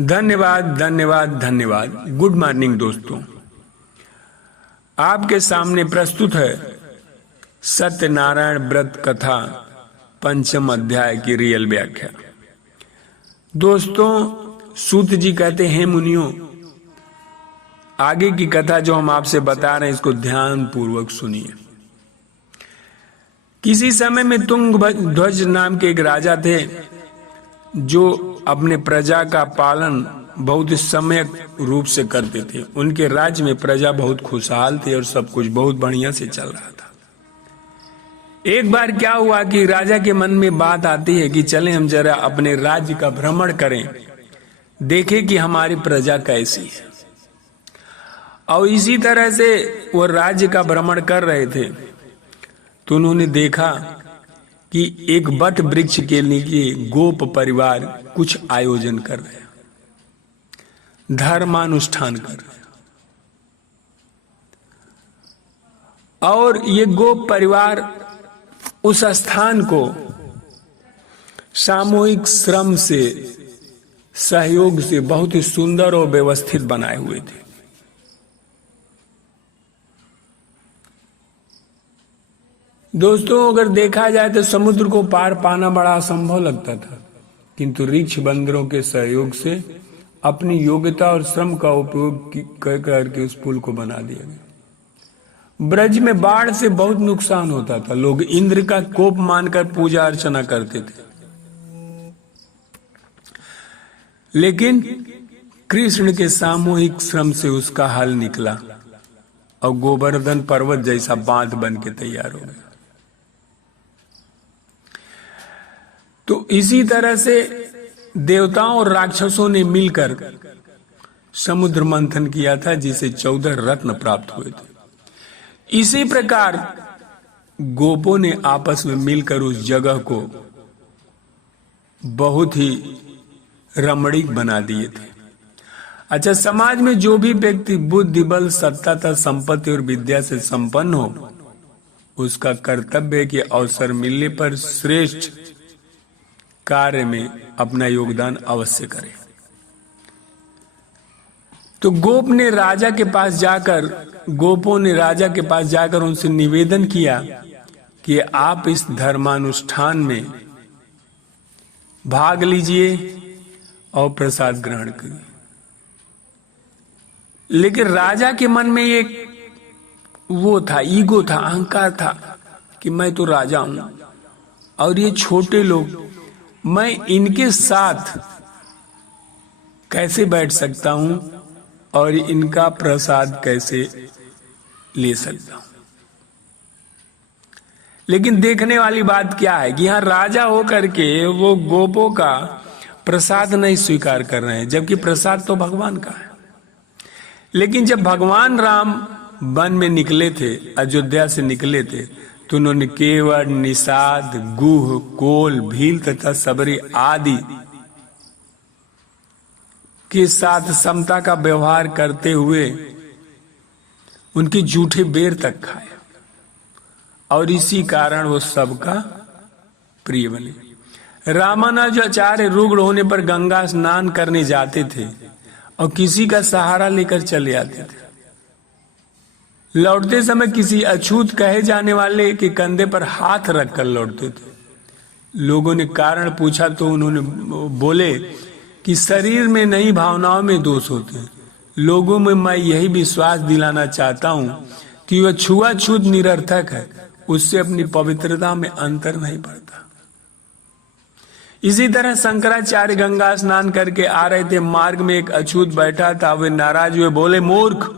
धन्यवाद धन्यवाद धन्यवाद। गुड मॉर्निंग दोस्तों, आपके सामने प्रस्तुत है सत्यनारायण व्रत कथा पंचम अध्याय की रियल व्याख्या। दोस्तों, सूत जी कहते हैं, मुनियों, आगे की कथा जो हम आपसे बता रहे हैं इसको ध्यान पूर्वक सुनिए। किसी समय में तुंग ध्वज नाम के एक राजा थे जो अपने प्रजा का पालन बहुत सम्यक रूप से करते थे। उनके राज्य में प्रजा बहुत खुशहाल थी और सब कुछ बहुत बढ़िया से चल रहा था। एक बार क्या हुआ कि राजा के मन में बात आती है कि चलें हम जरा अपने राज्य का भ्रमण करें, देखें कि हमारी प्रजा कैसी है। और इसी तरह से वो राज्य का भ्रमण कर रहे थे तो उन्होंने देखा कि एक वट वृक्ष के नीचे गोप परिवार कुछ आयोजन कर रहे हैं, धर्मानुष्ठान कर रहे हैं। और ये गोप परिवार उस स्थान को सामूहिक श्रम से, सहयोग से बहुत ही सुंदर और व्यवस्थित बनाए हुए थे। दोस्तों, अगर देखा जाए तो समुद्र को पार पाना बड़ा असंभव लगता था, किंतु ऋक्ष बंदरों के सहयोग से अपनी योग्यता और श्रम का उपयोग करके उस पुल को बना दिया गया। ब्रज में बाढ़ से बहुत नुकसान होता था। लोग इंद्र का कोप मानकर पूजा अर्चना करते थे, लेकिन कृष्ण के सामूहिक श्रम से उसका हल निकला और गोवर्धन पर्वत जैसा बांध बन के तैयार हो गया। तो इसी तरह से देवताओं और राक्षसों ने मिलकर समुद्र मंथन किया था, जिसे 14 रत्न प्राप्त हुए थे। इसी प्रकार गोपों ने आपस में मिलकर उस जगह को बहुत ही रमणीक बना दिए थे। अच्छा, समाज में जो भी व्यक्ति बुद्धि, बल, सत्ता तथा संपत्ति और विद्या से संपन्न हो, उसका कर्तव्य है कि अवसर मिलने पर श्रेष्ठ कार्य में अपना योगदान अवश्य करे। तो गोपों ने राजा के पास जाकर उनसे निवेदन किया कि आप इस धर्मानुष्ठान में भाग लीजिए और प्रसाद ग्रहण करिए। लेकिन राजा के मन में एक वो था, ईगो था, अहंकार था कि मैं तो राजा हूं और ये छोटे लोग, मैं इनके साथ कैसे बैठ सकता हूं और इनका प्रसाद कैसे ले सकता हूं। लेकिन देखने वाली बात क्या है कि यहां राजा होकर के वो गोपों का प्रसाद नहीं स्वीकार कर रहे हैं, जबकि प्रसाद तो भगवान का है। लेकिन जब भगवान राम वन में निकले थे, अयोध्या से निकले थे, तो उन्होंने केवट, निषाद, गुह, कोल, भील तथा सबरी आदि के साथ समता का व्यवहार करते हुए उनके जूठे बेर तक खाए और इसी कारण वो सबका प्रिय बने। रामानुजाचार्य रुग्ण होने पर गंगा स्नान करने जाते थे और किसी का सहारा लेकर चले आते थे। लौटते समय किसी अछूत कहे जाने वाले के कंधे पर हाथ रखकर लौटते थे। लोगों ने कारण पूछा तो उन्होंने बोले कि शरीर में नहीं, भावनाओं में दोष होते हैं। लोगों में मैं यही विश्वास दिलाना चाहता हूं कि वह छुआछूत निरर्थक है, उससे अपनी पवित्रता में अंतर नहीं पड़ता। इसी तरह शंकराचार्य गंगा स्नान करके आ रहे थे, मार्ग में एक अछूत बैठा था। वे नाराज हुए, बोले, मूर्ख,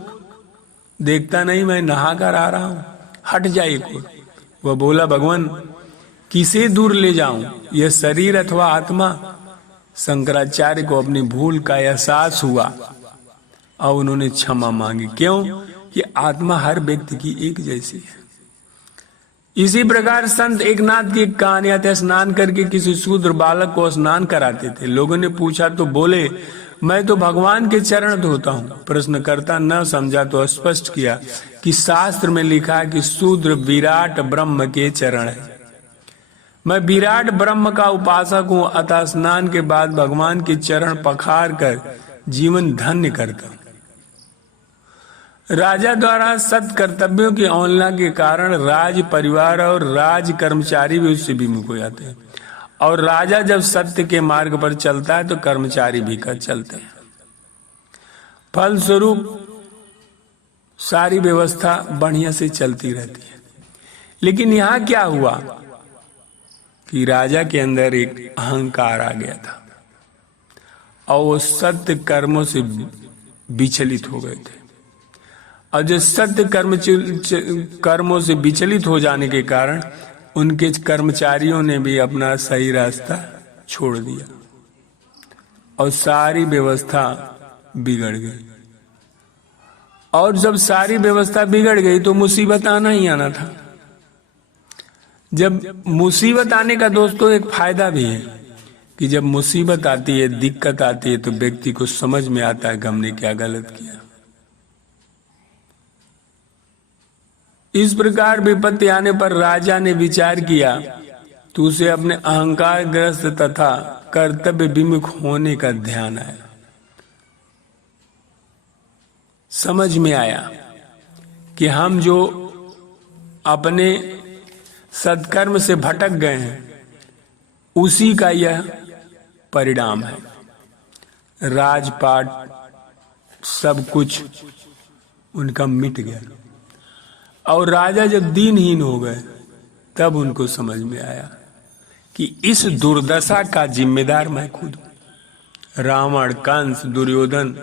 देखता नहीं मैं नहा कर आ रहा हूं, हट जाइए कोई। वह बोला, भगवान, किसे दूर ले जाऊं, यह शरीर अथवा आत्मा? शंकराचार्य को अपनी भूल का एहसास हुआ और उन्होंने क्षमा मांगी। क्यों? कि आत्मा हर व्यक्ति की एक जैसी है। इसी प्रकार संत एकनाथ की कहानी आते, स्नान करके किसी शूद्र बालक को स्नान कराते थे। लोगों ने पूछा तो बोले, मैं तो भगवान के चरण धोता हूं। प्रश्नकर्ता न समझा तो स्पष्ट किया कि शास्त्र में लिखा है कि शूद्र विराट ब्रह्म के चरण है। मैं विराट ब्रह्म का उपासक हूं, अतः स्नान के बाद भगवान के चरण पखार कर जीवन धन्य करता हूं। राजा द्वारा सत कर्तव्यों की अवहेलना के कारण राज परिवार और राज कर्मचारी भी उससे विमुख हो जाते हैं, और राजा जब सत्य के मार्ग पर चलता है तो कर्मचारी भी कर चलते हैं। फलस्वरूप सारी व्यवस्था बढ़िया से चलती रहती है। लेकिन यहां क्या हुआ कि राजा के अंदर एक अहंकार आ गया था और वो सत्य कर्मों से विचलित हो गए थे, और जो सत्य कर्मों से विचलित हो जाने के कारण उनके कर्मचारियों ने भी अपना सही रास्ता छोड़ दिया और सारी व्यवस्था बिगड़ गई। और जब सारी व्यवस्था बिगड़ गई तो मुसीबत आना ही आना था। जब मुसीबत आने का दोस्तों एक फायदा भी है कि जब मुसीबत आती है, दिक्कत आती है, तो व्यक्ति को समझ में आता है कि हमने क्या गलत किया। इस प्रकार विपत्ति आने पर राजा ने विचार किया तो उसे अपने अहंकार ग्रस्त तथा कर्तव्य विमुख होने का ध्यान आया। समझ में आया कि हम जो अपने सत्कर्म से भटक गए हैं उसी का यह परिणाम है। राजपाट सब कुछ उनका मिट गया, और राजा जब दीनहीन हो गए तब उनको समझ में आया कि इस दुर्दशा का जिम्मेदार मैं खुद हूं। रावण, कंस, दुर्योधन,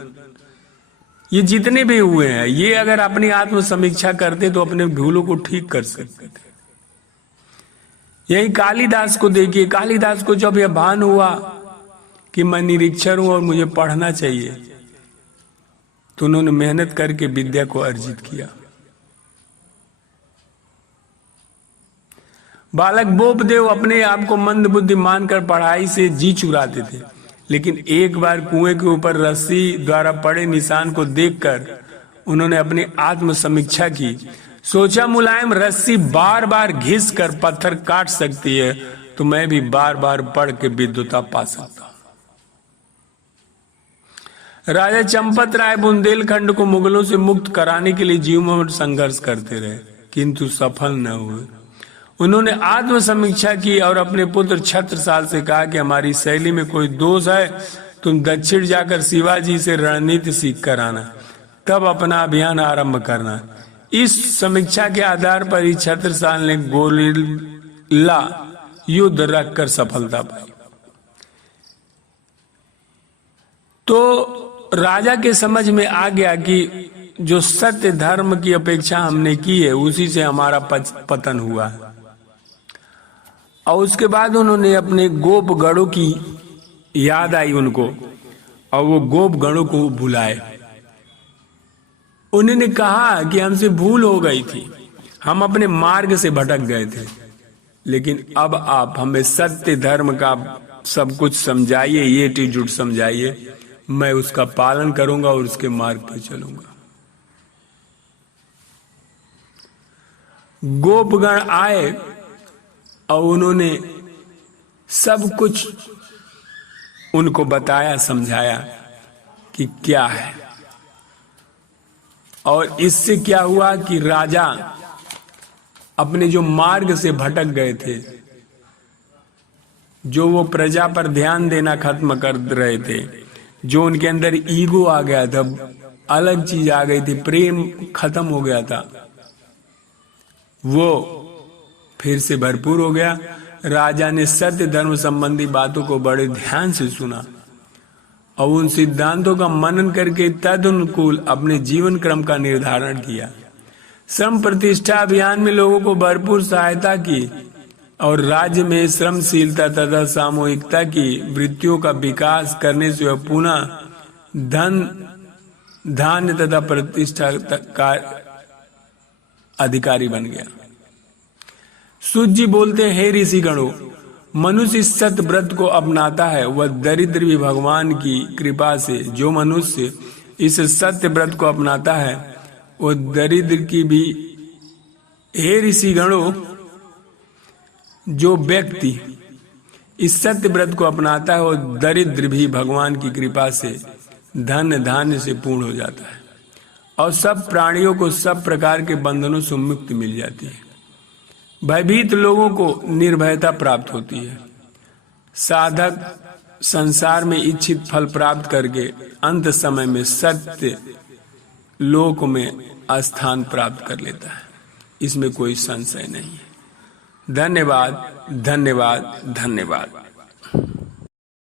ये जितने भी हुए हैं, ये अगर अपनी आत्म समीक्षा करते तो अपने भूलों को ठीक कर सकते थे। यही कालिदास को देखिए, कालिदास को जब यह भान हुआ कि मैं निरीक्षर हूं और मुझे पढ़ना चाहिए, तो उन्होंने मेहनत करके विद्या को अर्जित किया। बालक बोपदेव अपने आप को मंद बुद्धि मानकर पढ़ाई से जी चुराते थे, लेकिन एक बार कुएं के ऊपर रस्सी द्वारा पड़े निशान को देखकर उन्होंने अपनी आत्म समीक्षा की। सोचा, मुलायम रस्सी बार बार घिस कर पत्थर काट सकती है, तो मैं भी बार बार पढ़ के विद्वता पा सकता हूं। राजा चंपत राय बुंदेलखंड को मुगलों से मुक्त कराने के लिए जीवन संघर्ष करते रहे, किंतु सफल न हुए। उन्होंने आत्म समीक्षा की और अपने पुत्र छत्रसाल से कहा कि हमारी शैली में कोई दोष है, तुम दक्षिण जाकर शिवाजी से रणनीति सीख कर आना, तब अपना अभियान आरंभ करना। इस समीक्षा के आधार पर ही छत्रसाल ने गोरिल्ला युद्ध रखकर सफलता पाई। तो राजा के समझ में आ गया कि जो सत्य धर्म की अपेक्षा हमने की है उसी से हमारा पतन हुआ है। और उसके बाद उन्होंने अपने गोप गणों की याद आई उनको, और वो गोप गणों को बुलाए। उन्होंने कहा कि हमसे भूल हो गई थी, हम अपने मार्ग से भटक गए थे, लेकिन अब आप हमें सत्य धर्म का सब कुछ समझाइए, ये एटीट्यूड समझाइए, मैं उसका पालन करूंगा और उसके मार्ग पर चलूंगा। गोपगण आए और उन्होंने सब कुछ उनको बताया, समझाया कि क्या है। और इससे क्या हुआ कि राजा अपने जो मार्ग से भटक गए थे, जो वो प्रजा पर ध्यान देना खत्म कर रहे थे, जो उनके अंदर ईगो आ गया था, अलग चीज आ गई थी, प्रेम खत्म हो गया था, वो फिर से भरपूर हो गया। राजा ने सत्य धर्म संबंधी बातों को बड़े ध्यान से सुना और उन सिद्धांतों का मनन करके तदनुकूल अपने जीवन क्रम का निर्धारण किया। श्रम प्रतिष्ठा अभियान में लोगों को भरपूर सहायता की और राज्य में श्रमशीलता तथा सामूहिकता की वृत्तियों का विकास करने से वह पुनः धन, धान्य तथा प्रतिष्ठा का अधिकारी बन गया। सूत जी बोलते हैं, हे ऋषि गणों, मनुष्य इस सत्य व्रत को अपनाता है, वह दरिद्र भी भगवान की कृपा से, जो मनुष्य इस सत्य व्रत को अपनाता है वो दरिद्र की भी। हे ऋषि गणों, जो व्यक्ति इस सत्य व्रत को अपनाता है वो दरिद्र भी भगवान की कृपा से धन धान्य से पूर्ण हो जाता है और सब प्राणियों को सब प्रकार के बंधनों से मुक्ति मिल जाती है। भयभीत लोगों को निर्भयता प्राप्त होती है। साधक संसार में इच्छित फल प्राप्त करके अंत समय में सत्य लोक में स्थान प्राप्त कर लेता है, इसमें कोई संशय नहीं है। धन्यवाद, धन्यवाद, धन्यवाद।